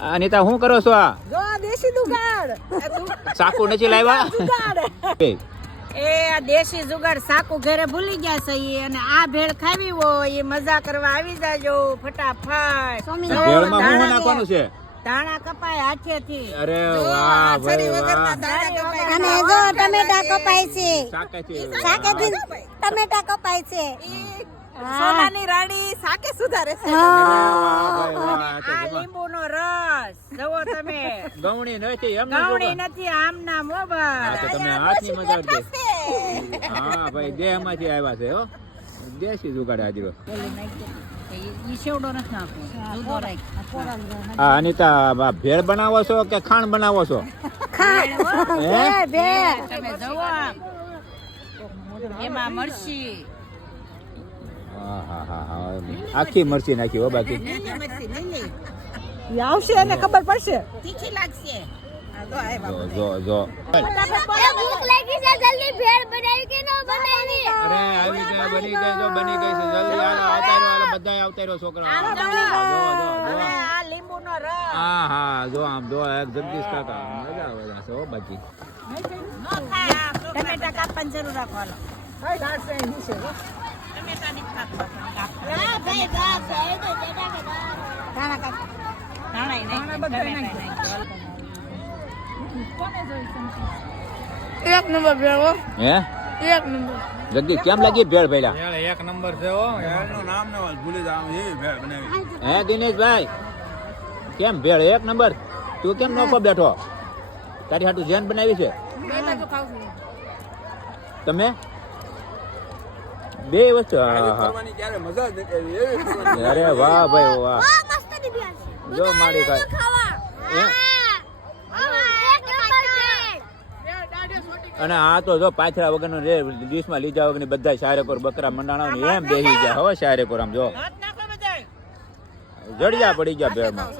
અનિતા શું કરો છો? આ જો દેશી જુગાડ ચાકુ નથી લાવ્યા? એ આ દેશી જુગાડ સાકુ ઘરે ભૂલી ગયા છે ઈ, અને આ ભેળ ખાવી હોય એ મજા કરવા આવી જાજો ફટાફટ. ભેળમાં શું નાખવાનું છે? ધાણા કપાય હાથેથી. અરે વાહ ભાઈ વાહ. અને જો ટમેટા કપાય છે, શાકેથી. શાકેથી ટમેટા કપાય છે. સોનાની રાણી સાકે સુધારે છે. વાહ ભાઈ વાહ. આ તો આ જમા. લીંબુનો રસ જુઓ તમે. ગવણી નથી એમ ગવણી નથી આમના મોબાઈલ. તો તમે હાથની મજા આવશે. હા ભાઈ દેહમાંથી આવ્યા છે હો. દેશી જુગાડ હાજરો. હા અનિતા ભેળ બનાવો છો કે ખાણ બનાવો છો? હે? તમે જુઓ એમાં મરચી હા હા હા હા આખી મરચી નાખી હો બાકી. આવશે એને ખબર પડશે. તીખી લાગશે. જો જો ભૂખ લાગી છે, જલ્દી ભેળ બનાવી કે ન બનાવી? અરે આવી ગઈ બની ગઈ જો બની ગઈ છે જલ્દી હાલો આવતા રહ્યો હાલો બધાય આવતા રહ્યો છોકરા. જો જો આ લીંબુનો રસ. હા હા જો આમ જો એક જગદીશ કાકા મજા આવે છે હો બાકી. ટમેટા કાપવાની જરૂર રાખવાનો. ટમેટા ની એક નંબર ભેળ હો, હે એક નંબર. જગદીશ કેમ લાગી ભેળ ભેળા? એક નંબર છે હો, એનું નામ ને ભૂલી જાવ એવી ભેળ બનાવી. હે દિનેશભાઈ કેમ ભેળ એક નંબર? તું કેમ નોખો બેઠો? તારી હાટુ જેન બનાવી છે તમે? બે વસ્તુ હા હા. કરવાની ક્યારે મજા જ નથી આવી એવી કરવાની. અરે વાહ ભાઈ વાહ. મસ્ત ની ભેળ છે. જો મારી ભાઈ હે? અને આ તો જો પાછરા વગરનો રે ડીશમાં લીધા વગરની બધા શારેકોર બકરા મંડાણા ને એમ બેહી ગયા હવે શારેકોર આમ જો જડિયા પડી ગયા ભેળમાં.